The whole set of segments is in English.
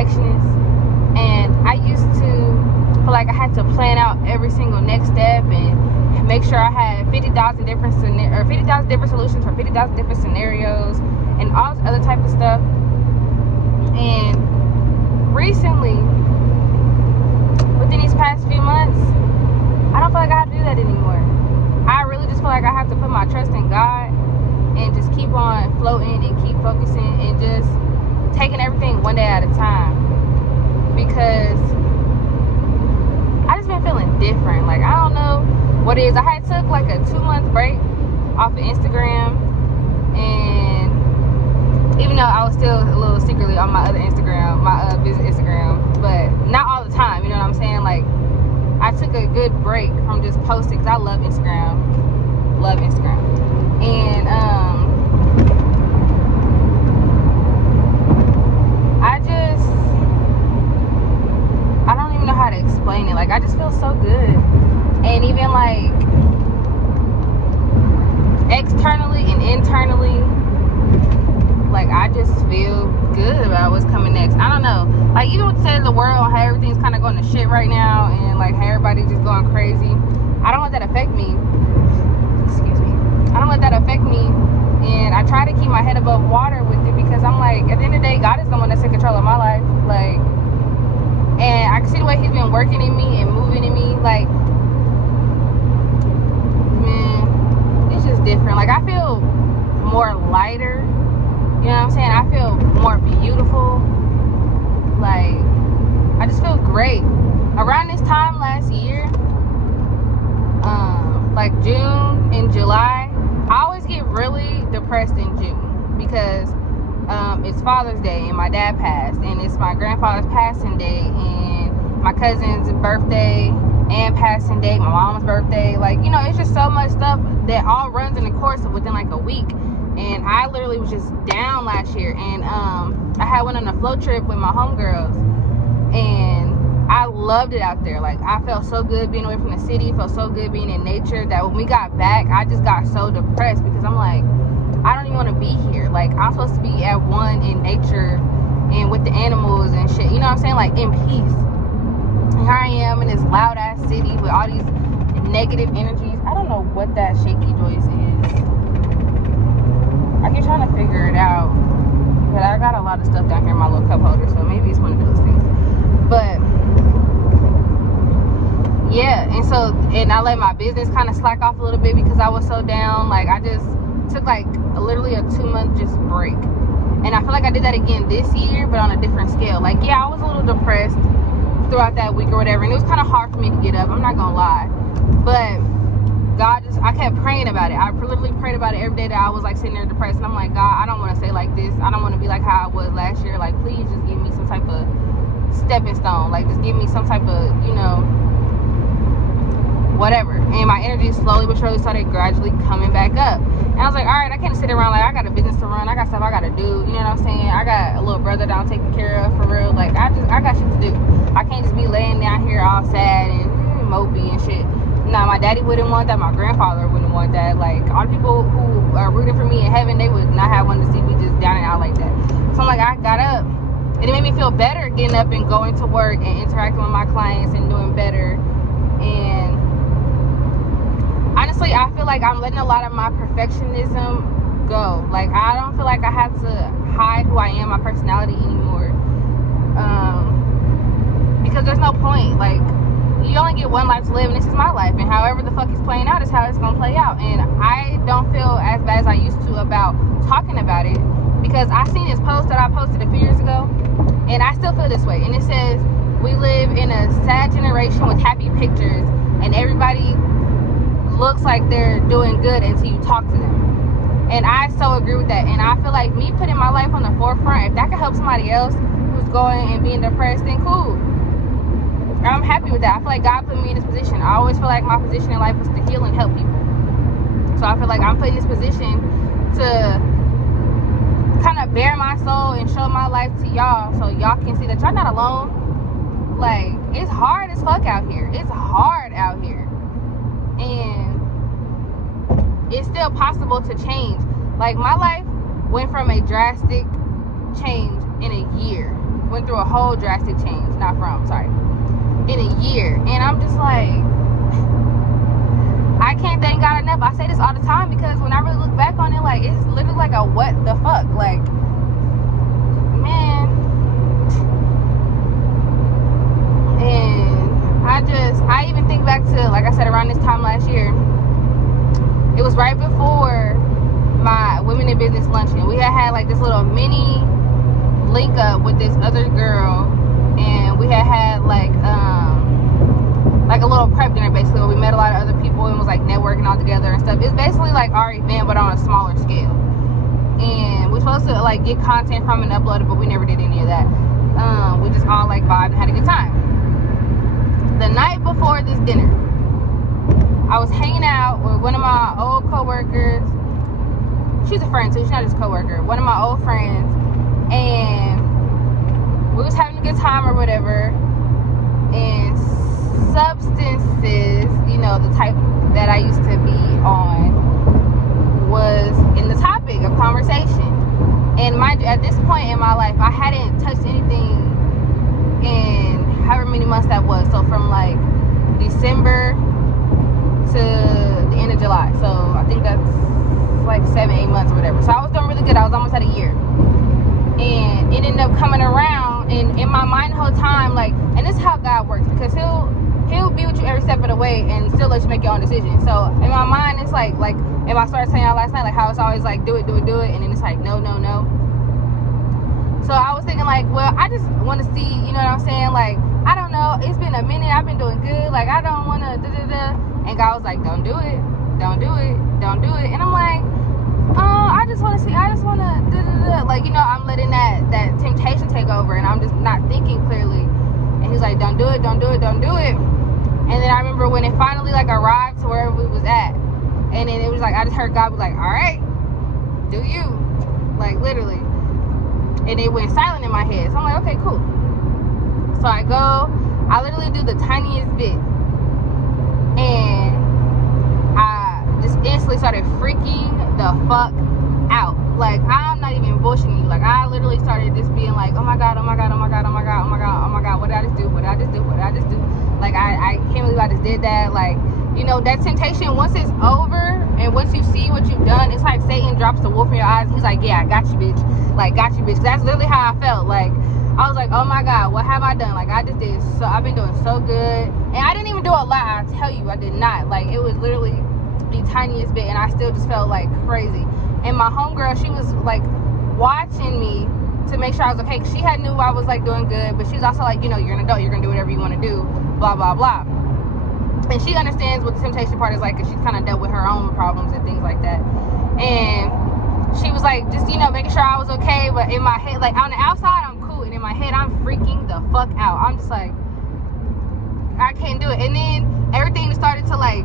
perfectionist, and I used to feel like I had to plan out every single next step and make sure I had 50,000 different solutions for 50,000 different scenarios and all this other type of stuff. And recently, within these past few months, I don't feel like I have to do that anymore. I really just feel like I have to put my trust in God and just keep on floating and keep focusing and just taking everything one day at a time, because I just been feeling different. Like, I don't know what it is. I had took like a 2-month break off of Instagram, and even though I was still a little secretly on my other Instagram, my business Instagram, but not all the time, you know what I'm saying? Like, I took a good break from just posting because I love Instagram. And I don't even know how to explain it. Like, I just feel so good. And even like externally and internally, like, I just feel good about what's coming next. I don't know. Like, even with the state of the world, how everything's kind of going to shit right now, and like how everybody's just going crazy, I don't let that affect me. Excuse me. I don't let that affect me, and I try to keep my head above water with it, because I'm like, at the end of the day, God is the one that's in control of my life. Like, and I can see the way He's been working in me and moving in me. Like, man, it's just different. Like, I feel more lighter. You know what I'm saying? I feel more beautiful. Like, I just feel great. Around this time last year, like June and July, I always get really depressed in June, because it's Father's Day and my dad passed, and it's my grandfather's passing day, and my cousin's birthday and passing day, my mom's birthday. Like, you know, it's just so much stuff that all runs in the course of within like a week. And I literally was just down last year, and I went on a float trip with my homegirls, and I loved it out there. Like, I felt so good being away from the city, felt so good being in nature, that when we got back, I just got so depressed, because I'm like, I don't even want to be here. Like, I'm supposed to be at one in nature and with the animals and shit, you know what I'm saying? Like, in peace. And here I am in this loud ass city with all these negative energies. I don't know what that shaky noise is. I keep trying to figure it out, but I got a lot of stuff down here in my little cup holder, so maybe it's one of those things. But yeah, and I let my business kind of slack off a little bit because I was so down. Like, I just took like literally a 2-month just break, and I feel like I did that again this year, but on a different scale. Like, yeah, I was a little depressed throughout that week or whatever, and it was kind of hard for me to get up, I'm not gonna lie, but God, I kept praying about it. I literally prayed about it every day that I was like sitting there depressed, and I'm like, God, I don't want to say like this. I don't want to be like how I was last year. Like, please just give me some type of stepping stone. Like, just give me some type of, you know, whatever. And my energy slowly but surely started gradually coming back up. And I was like, all right, I can't sit around. Like, I got a business to run. I got stuff I got to do. You know what I'm saying? I got a little brother that I'm taking care of, for real. Like, I got shit to do. I can't just be laying down here all sad and mopey and shit. Nah, my daddy wouldn't want that. My grandfather wouldn't want that. Like, all the people who are rooting for me in heaven, they would not have one to see me just down and out like that. So I'm like, I got up, and it made me feel better getting up and going to work and interacting with my clients and doing better. And honestly, I feel like I'm letting a lot of my perfectionism go. Like, I don't feel like I have to hide who I am, my personality anymore, because there's no point. Like, you only get one life to live, and this is my life, and however the fuck it's playing out is how it's gonna play out. And I don't feel as bad as I used to about talking about it, because I seen this post that I posted a few years ago, and I still feel this way. And it says, we live in a sad generation with happy pictures, and everybody looks like they're doing good until you talk to them. And I so agree with that. And I feel like me putting my life on the forefront, if that could help somebody else who's going and being depressed, then cool. I'm happy with that. I feel like God put me in this position. I always feel like my position in life was to heal and help people. So I feel like I'm put in this position to kind of bare my soul and show my life to y'all, so y'all can see that y'all not alone. Like, it's hard as fuck out here. It's hard out here. And it's still possible to change. Like, my life went from a drastic change in a year. went through a whole drastic change. In a year. And I'm just like, I can't thank God enough. I say this all the time because when I really look back on it, like, it's literally like a what the fuck. Like, man. And I even think back to, like I said, around this time last year, it was right before my Women in Business luncheon. We had like this little mini link up with this other girl, and we had like a little prep dinner basically, where we met a lot of other people and was like networking all together and stuff. It's basically like our event but on a smaller scale. And we're supposed to like get content from and upload it, but we never did any of that. We just all like vibed and had a good time. The night before this dinner, I was hanging out with one of my old coworkers. She's a friend too, she's not just a coworker. One of my old friends, and we was having a good time or whatever. And substances, you know, the type that I used to be on, was in the topic of conversation. And mind you, at this point in my life, I hadn't touched anything in however many months that was. So from like December to the end of July. So I think that's like 7-8 months or whatever. So I was doing really good. I was almost at a year. And it ended up coming around, and in my mind the whole time, like, and this is how God works, because he'll be with you every step of the way and still let you make your own decision. So in my mind, it's like if I started saying out last night, like how it's always like do it, and then it's like no. So I was thinking like, well, I just want to see, you know what I'm saying? Like, I don't know, it's been a minute, I've been doing good, like I don't want to and God was like, don't do it. And I'm like, I just want to see, I just want to like, you know, I'm letting that temptation take over, and I'm just not thinking clearly. And he's like, don't do it. And then I remember when it finally like arrived to wherever we was at, and then it was like I just heard God was like, all right, do you, like, literally. And it went silent in my head. So I'm like, okay, cool. So I literally do the tiniest bit, and I just instantly started freaking the fuck out. Like, I'm not even bullshitting you. Like, I literally started just being like, oh my god, what did I just do? Like, I can't believe I just did that. Like, you know, that temptation, once it's over and once you see what you've done, it's like Satan drops the wolf in your eyes. He's like, yeah, I got you, bitch. Like, got you, bitch. That's literally how I felt. Like, I was like, oh my god, what have I done? Like, I just did so, I've been doing so good, and I didn't even do a lot. I tell you, I did not. Like, it was literally the tiniest bit, and I still just felt like crazy. And my homegirl, she was like watching me to make sure I was okay, because she had knew I was like doing good, but she's also like, you know, you're an adult, you're gonna do whatever you want to do, blah blah blah. And she understands what the temptation part is like, because she's kind of dealt with her own problems and things like that. And she was like, just, you know, making sure I was okay. But in my head, like, on the outside I'm cool, and in my head I'm freaking the fuck out. I'm just like, I can't do it. And then everything started to like,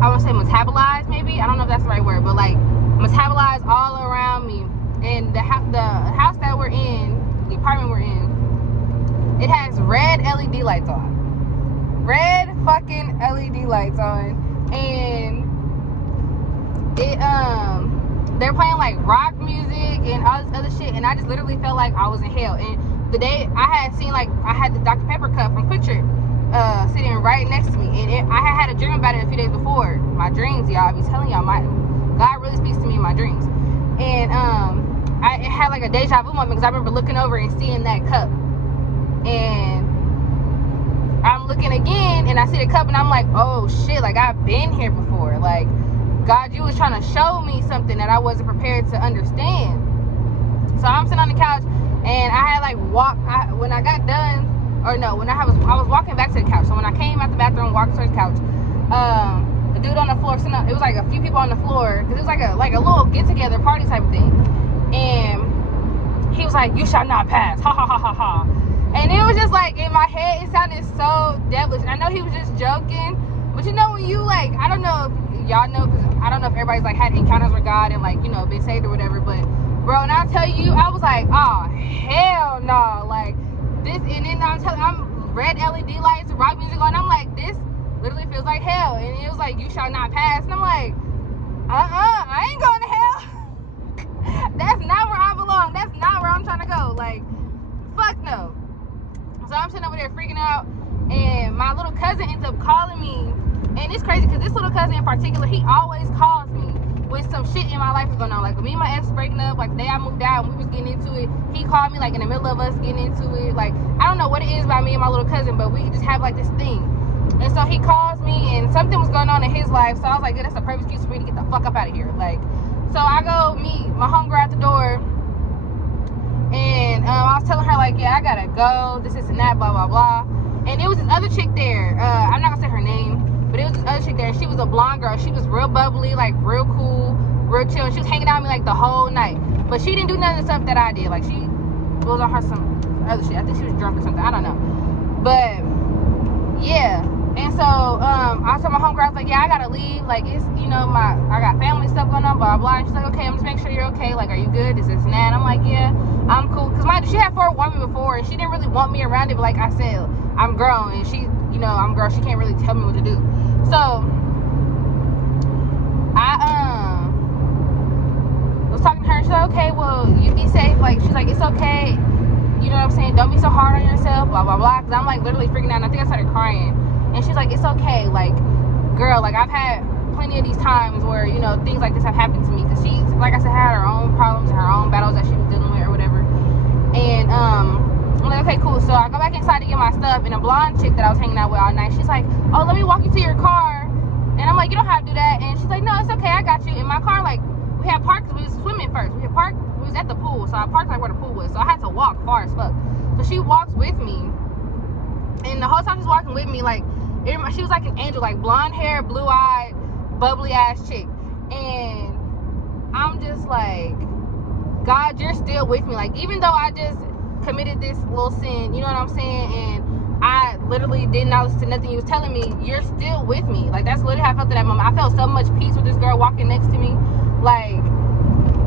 I want to say metabolize, maybe, I don't know if that's the right word, but like metabolize all around me. And the house that we're in, the apartment we're in, it has red LED lights on. Red fucking LED lights on. And it they're playing like rock music and all this other shit, and I just literally felt like I was in hell. And the day I had seen, like, I had the Dr. Pepper cup from Quick Trip sitting right next to me, and I had a dream about it a few days before. My dreams, y'all, I be telling y'all, God really speaks to me in my dreams. And it had like a deja vu moment, because I remember looking over and seeing that cup, and I'm looking again and I see the cup, and I'm like, oh shit, like, I've been here before. Like, God, you was trying to show me something that I wasn't prepared to understand. So I'm sitting on the couch, and I had like when I got done, or no, when I was walking back to the couch. So when I came out the bathroom, walked towards the couch, the dude on the floor, it was like a few people on the floor, because it was like a little get together party type of thing, and he was like, you shall not pass, ha ha ha ha ha. And it was just like, in my head, it sounded so devilish. I know he was just joking, but you know, when you, like, I don't know if y'all know, because I don't know if everybody's like had encounters with God and, like, you know, been saved or whatever, but bro, and I'll tell you, I was like, oh hell no, like this. And then I'm red LED lights, rock music on, I'm like, this literally feels like hell. And it was like, you shall not pass, and I'm like, I ain't going to hell. That's not where I belong, that's not where I'm trying to go. I'm sitting over there freaking out, and my little cousin ends up calling me. And it's crazy because this little cousin in particular, he always calls me when some shit in my life is going on. Like, when me and my ex was breaking up, like the day I moved out and we was getting into it, he called me like in the middle of us getting into it. Like, I don't know what it is about me and my little cousin, but we just have like this thing. And so he calls me, and something was going on in his life. So I was like, yeah, that's a perfect excuse for me to get the fuck up out of here. Like, so I go meet my homegirl at the door, and I was telling her like, yeah, I gotta go, this and that, blah blah blah. And it was this other chick there. I'm not gonna say her name, but it was this other chick there. She was a blonde girl. She was real bubbly, like real cool, real chill. And she was hanging out with me like the whole night. But she didn't do none of the stuff that I did. Like, she was on her some other shit. I think she was drunk or something. I don't know. But yeah. And so I told my homegirl, I was like, yeah, I gotta leave. Like, it's, you know, I got family stuff going on, blah blah. And she's like, okay, I'm just making sure you're okay. Like, are you good? This and that. And I'm like, yeah, I'm cool. Cause she had forewarned me before, and she didn't really want me around it. But like I said, I'm grown, and she, you know, I'm girl. She can't really tell me what to do. So I was talking to her. She's like, okay, well, you be safe. Like, she's like, it's okay. You know what I'm saying? Don't be so hard on yourself. Blah blah blah. Cause I'm like literally freaking out. And I think I started crying. And she's like, it's okay. Like, girl, like I've had plenty of these times where, you know, things like this have happened to me. Cause she's, like I said, had her own problems and her own battles that she was dealing with or whatever. And I'm like, okay, cool. So I go back inside to get my stuff, and a blonde chick that I was hanging out with all night, she's like, oh, let me walk you to your car. And I'm like, you don't have to do that. And she's like, no, it's okay, I got you. In my car, like, we had parked, we was swimming first. We was at the pool, so I parked like where the pool was. So I had to walk far as fuck. So she walks with me, and the whole time she's walking with me, like, she was like an angel, like blonde hair, blue-eyed, bubbly ass chick. And I'm just like, God, you're still with me. Like, even though I just committed this little sin, you know what I'm saying, and I literally did not listen to nothing you was telling me, you're still with me. Like, that's literally how I felt at that moment. I felt so much peace with this girl walking next to me. Like,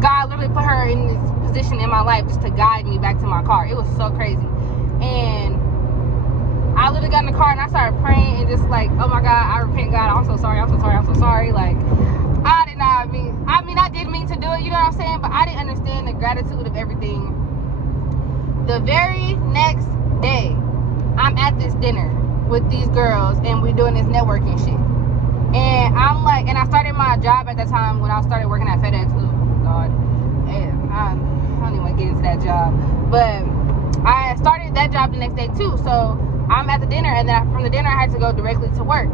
God literally put her in this position in my life just to guide me back to my car. It was so crazy. And I literally got in the car and I started praying and just like, oh my God, I repent, God, I'm so sorry, I'm so sorry, I'm so sorry. Like, I did mean to do it, you know what I'm saying? But I didn't understand the gratitude of everything. The very next day, I'm at this dinner with these girls, and we're doing this networking shit. And I'm like, and I started my job at that time when I started working at FedEx. Oh God, and I don't even want to get into that job. But I started that job the next day too. So I'm at the dinner, and then from the dinner I had to go directly to work.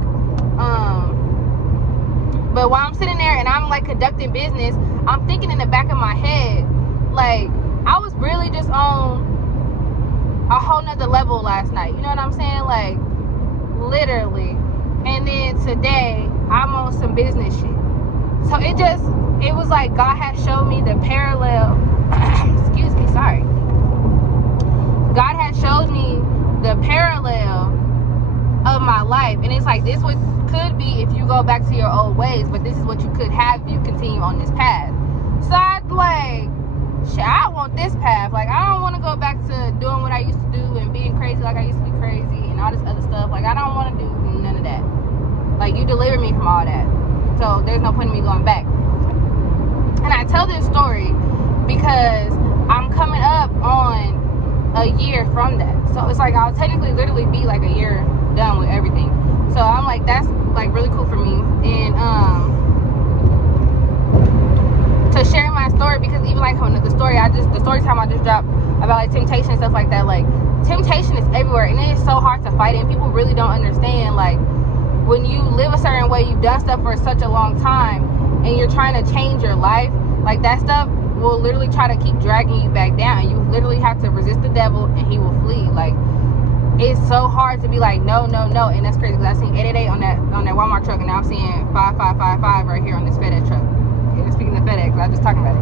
But while I'm sitting there and I'm like conducting business, I'm thinking in the back of my head, like, I was really just on a whole nother level last night. You know what I'm saying? Like, literally. And then today, I'm on some business shit. So it was like God had showed me the parallel. Excuse me, sorry. God had showed me the parallel of my life. And it's like, this what could be if you go back to your old ways, but this is what you could have if you continue on this path. So I'd like, shit, I want this path. Like, I don't want to go back to doing what I used to do and being crazy like I used to be crazy and all this other stuff. Like, I don't want to do none of that. Like, you delivered me from all that. So there's no point in me going back. And I tell this story because I'm coming up on a year from that. So it's like I'll technically literally be like a year done with everything. So I'm like, that's like really cool for me. And to share my story, because even like the story time I just dropped about like temptation and stuff like that, like temptation is everywhere, and it is so hard to fight it, and people really don't understand, like, when you live a certain way, you've done stuff for such a long time, and you're trying to change your life, like, that stuff will literally try to keep dragging you back down, and you literally have to resist the devil, and he will flee. Like, it's so hard to be like, no, and that's crazy, because I seen 888 on that Walmart truck, and now I'm seeing 5555 right here on this FedEx truck. And speaking of FedEx, I was just talking about it.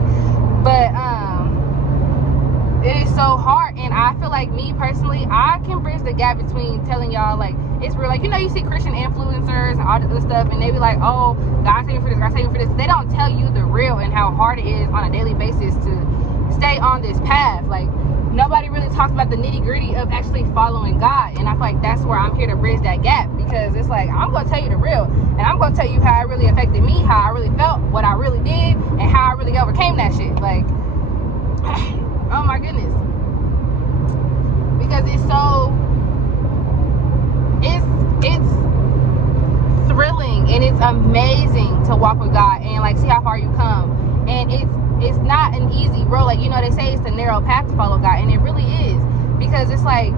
But it is so hard, and I feel like, me personally, I can bridge the gap between telling y'all, like, it's real. Like, you know, you see Christian influencers and all this other stuff, and they be like, oh, God saved me for this, God saved me for this. They don't tell you the real and how hard it is on a daily basis to stay on this path. Like, nobody really talks about the nitty-gritty of actually following God, and I feel like that's where I'm here to bridge that gap, because it's like, I'm going to tell you the real, and I'm going to tell you how it really affected me, how I really felt, what I really did, and how I really overcame that shit. Like, oh my goodness, because it's so to walk with God and like see how far you come. And it's not an easy road. Like, you know, they say it's a narrow path to follow God, and it really is, because it's like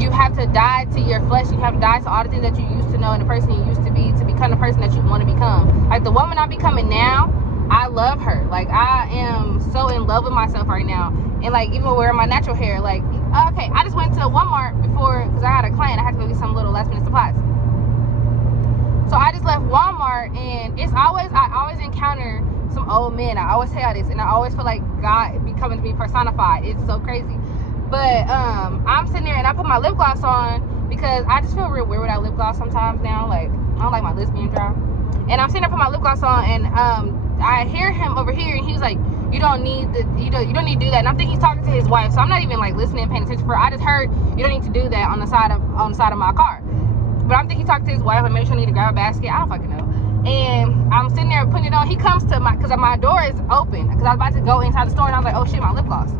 you have to die to your flesh. You have to die to all the things that you used to know and the person you used to become the person that you want to become. Like the woman I'm becoming now, I love her. Like I am so in love with myself right now. And like even wearing my natural hair, like okay, I just went to Walmart before because I had a client. I had to go get some little last minute supplies. So I just left Walmart, and I always encounter some old men. I always tell y'all this, and I always feel like God be coming to me personified. It's so crazy. But I'm sitting there and I put my lip gloss on because I just feel real weird without lip gloss sometimes now. Like I don't like my lips being dry. And I'm sitting there putting my lip gloss on, and I hear him over here, and he's like, you don't need to do that. And I'm thinking he's talking to his wife, so I'm not even like listening, paying attention. I just heard you don't need to do that on the side of my car. But I'm thinking he's talking to his wife, and maybe she'll need to grab a basket. I don't fucking know. And I'm sitting there putting it on. He comes to because my door is open, because I was about to go inside the store, and I was like, oh shit, my lip gloss.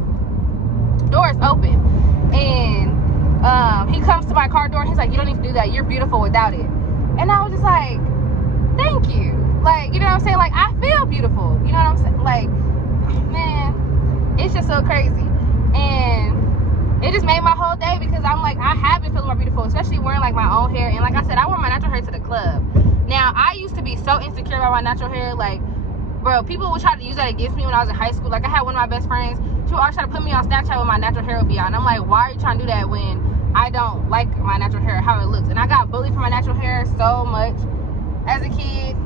Door is open, and he comes to my car door, and he's like, you don't need to do that. You're beautiful without it. And I was just like, thank you. Like, you know what I'm saying? Like, I feel beautiful. You know what I'm saying? Like, man, it's just so crazy. And it just made my whole day, because I'm like, I have been feeling more beautiful, especially wearing like my own hair. And like I said, I wear my natural hair to the club. Now, I used to be so insecure about my natural hair. Like, bro, people would try to use that against me when I was in high school. Like, I had one of my best friends. She would always try to put me on Snapchat when my natural hair would be out. And I'm like, why are you trying to do that when I don't like my natural hair, how it looks? And I got bullied for my natural hair so much as a kid.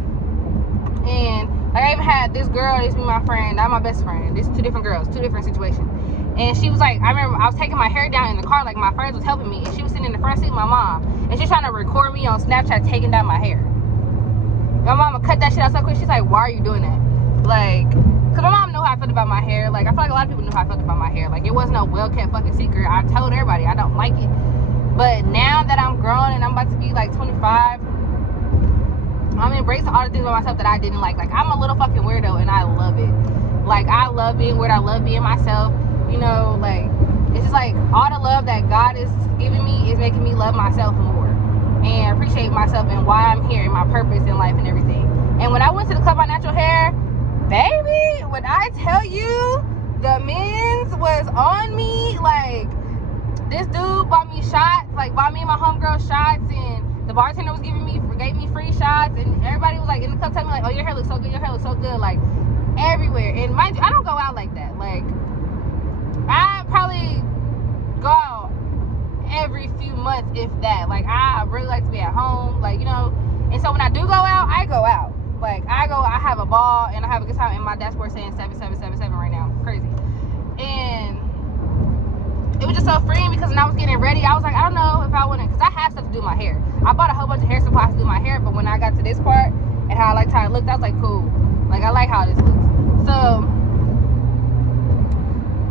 And like, I even had this girl, this be my friend, not my best friend. This two different girls, two different situations. And she was like, I remember I was taking my hair down in the car, like my friends was helping me, and she was sitting in the front seat with my mom, and she's trying to record me on Snapchat taking down my hair. My mama cut that shit out so quick. She's like, why are you doing that? Like, cause my mom knew how I felt about my hair. Like, I feel like a lot of people knew how I felt about my hair. Like, it wasn't no well-kept fucking secret. I told everybody I don't like it. But now that I'm grown and I'm about to be like 25, I'm embracing all the things about myself that I didn't like. Like, I'm a little fucking weirdo, and I love it. Like, I love being weird. I love being myself. You know, like, it's just like all the love that God is giving me is making me love myself more and appreciate myself and why I'm here and my purpose in life and everything. And when I went to the club by natural hair, baby, when I tell you the men's was on me, like, this dude bought me shots, like bought me and my homegirl shots, and the bartender was gave me free shots, and everybody was like in the club telling me like, oh, your hair looks so good, your hair looks so good, like everywhere. And mind you, I don't go out like that. Like, I probably go out every few months, if that. Like, I really like to be at home, like, you know. And so when I do go out, I go out. Like, I have a ball and I have a good time, and my dashboard saying 7777 right now. Crazy. And it was just so freeing, because when I was getting ready, I was like, I don't know if I want to, because I have stuff to do my hair. I bought a whole bunch of hair supplies to do my hair, but when I got to this part and how I liked how it looked, I was like, cool. Like, I like how this looks. So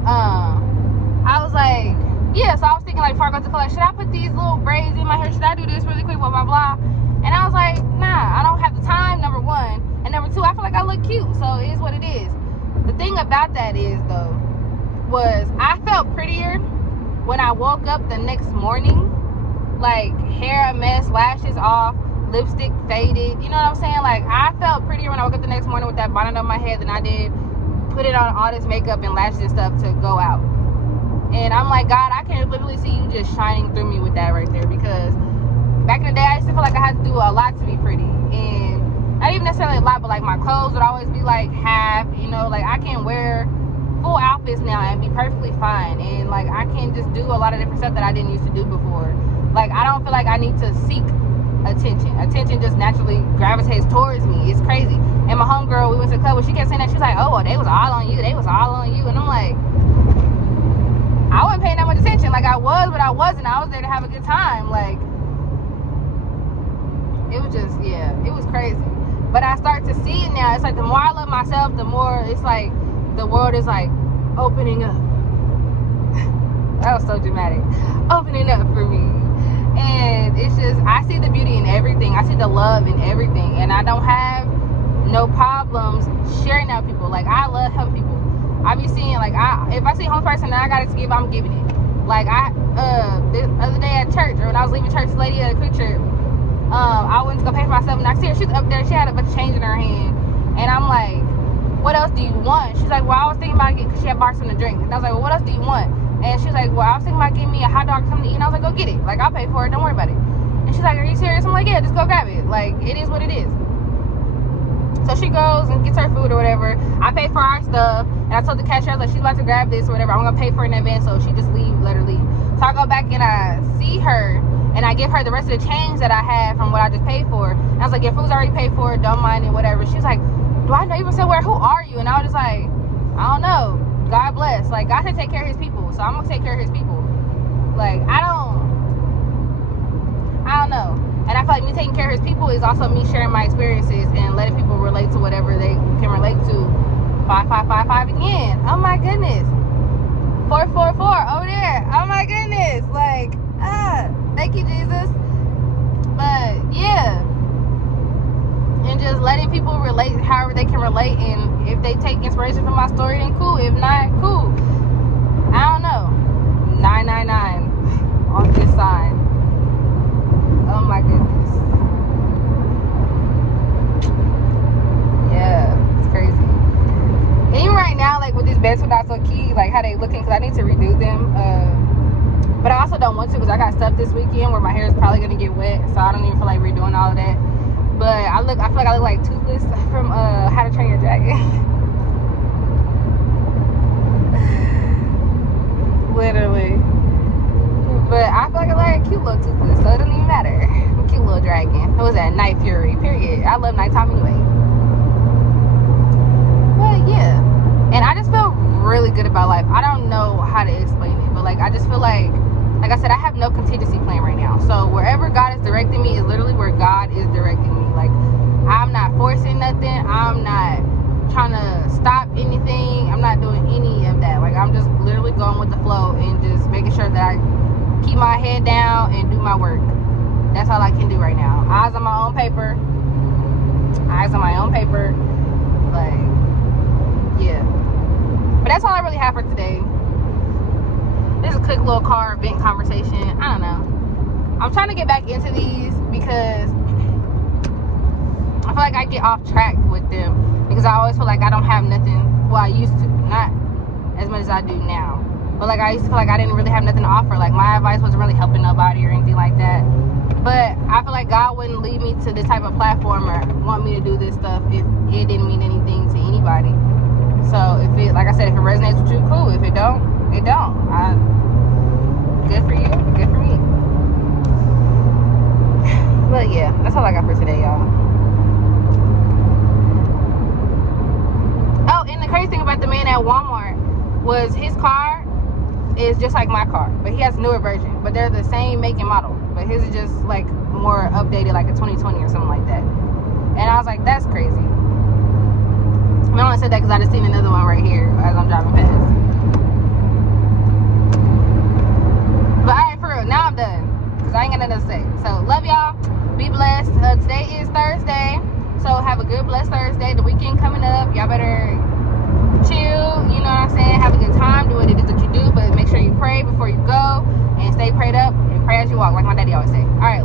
I was like, yeah, so I was thinking, like, before I go to college, should I put these little braids in my hair? Should I do this really quick, blah, blah, blah? And I was like, nah, I don't have the time, number one. And number two, I feel like I look cute, so it is what it is. The thing about that is, though, was I felt prettier when I woke up the next morning. Like, hair a mess, lashes off, lipstick faded, you know what I'm saying? Like, I felt prettier when I woke up the next morning with that bonnet on my head than I did put it on all this makeup and lashes and stuff to go out. And I'm like, God, I can literally see you just shining through me with that right there, because back in the day, I used to feel like I had to do a lot to be pretty. And not even necessarily a lot, but like my clothes would always be like half, you know, like I can wear full outfits now and be perfectly fine. And like I can just do a lot of different stuff that I didn't used to do before. Like, I don't feel like I need to seek attention. Attention just naturally gravitates towards me. It's crazy. And my homegirl, we went to the club, and she kept saying that. She was like, oh, well, they was all on you. They was all on you. And I'm like, I wasn't paying that much attention. Like, I was, but I wasn't. I was there to have a good time. Like, it was just, yeah, it was crazy. But I start to see it now. It's like the more I love myself, the more it's like the world is like opening up. That was so dramatic. Opening up for me. And it's just, I see the beauty in everything. I see the love in everything. And I don't have no problems sharing that with people. Like, I love helping people. I be seeing, like, if I see a homeless person and I got it to give, I'm giving it. Like, the other day at church, or when I was leaving church, this lady at a quick trip, I went to go pay for myself, and I see her. She's up there. She had a bunch of change in her hand, and I'm like, what else do you want? She's like, well, I was thinking about getting, because she had bought something to drink. And I was like, well, what else do you want? And she was like, well, I was thinking about getting me a hot dog or something to eat. And I was like, go get it. Like, I'll pay for it. Don't worry about it. And she's like, are you serious? I'm like, yeah, just go grab it. Like, it is what it is. So she goes and gets her food or whatever. I pay for our stuff. And I told the cashier, I was like, she's about to grab this or whatever. I'm going to pay for it in advance. So she just leave, let her leave. So I go back and I see her. And I give her the rest of the change that I had from what I just paid for. And I was like, your food's already paid for. Don't mind it, whatever. She was like, do I know you from somewhere? Who are you? And I was just like, I don't know. God bless. Like, God should take care of his people. So I'm going to take care of his people. Like, I don't know. And I feel like me taking care of his people is also me sharing my experiences and letting people relate to whatever they can relate to. 5555 again. Oh my goodness. 444 over there. Oh my goodness. Like, thank you, Jesus. But yeah. And just letting people relate however they can relate. And if they take inspiration from my story, then cool. If not, cool. I don't know. 999 on this side. Oh my goodness. Yeah, it's crazy. And even right now, like with these beds with Not So Key, like how they looking, because I need to redo them. But I also don't want to, because I got stuff this weekend where my hair is probably gonna get wet, so I don't even feel like redoing all of that. But I feel like I look like Toothless from How to Train Your Dragon. Literally. But I feel like I like a cute little Toothless, so it doesn't even matter. I'm a cute little dragon. What was that? Night Fury, period. I love nighttime anyway. But yeah. And I just feel really good about life. I don't know how to explain it, but like I just feel like I said, I have no contingency plan right now. So wherever God is directing me is literally where God is directing me. Like, I'm not forcing nothing. I'm not trying to stop anything. I'm not doing any of that. Like, I'm just literally going with the flow and just making sure that I keep my head down and do my work. That's all I can do right now. Eyes on my own paper. Eyes on my own paper. Like, yeah. But that's all I really have for today. This is a quick little car event conversation. I don't know. I'm trying to get back into these because I feel like I get off track with them because I always feel like I don't have nothing. Well, I used to, not as much as I do now, but like I used to feel like I didn't really have nothing to offer. Like my advice wasn't really helping nobody or anything like that. But I feel like God wouldn't lead me to this type of platform or want me to do this stuff if it didn't mean anything to anybody. So if it, like I said, if it resonates with you, cool. If it don't, it don't. Good for you, good for me. But yeah, that's all I got for today, y'all. Oh, and the crazy thing about the man at Walmart was his car is just like my car, but he has a newer version. But they're the same make and model, but his is just like more updated, like a 2020 or something like that. And I was like, that's crazy. I only said that because I just seen another one right here as I'm driving past. But alright, for real, now I'm done because I ain't got nothing to say. So love y'all, be blessed. Today is Thursday, so have a good blessed Thursday. The weekend coming up, y'all better chill, you know what I'm saying, have a good time, do what it is that you do, but make sure you pray before you go and stay prayed up and pray as you walk, like my daddy always say. Alright.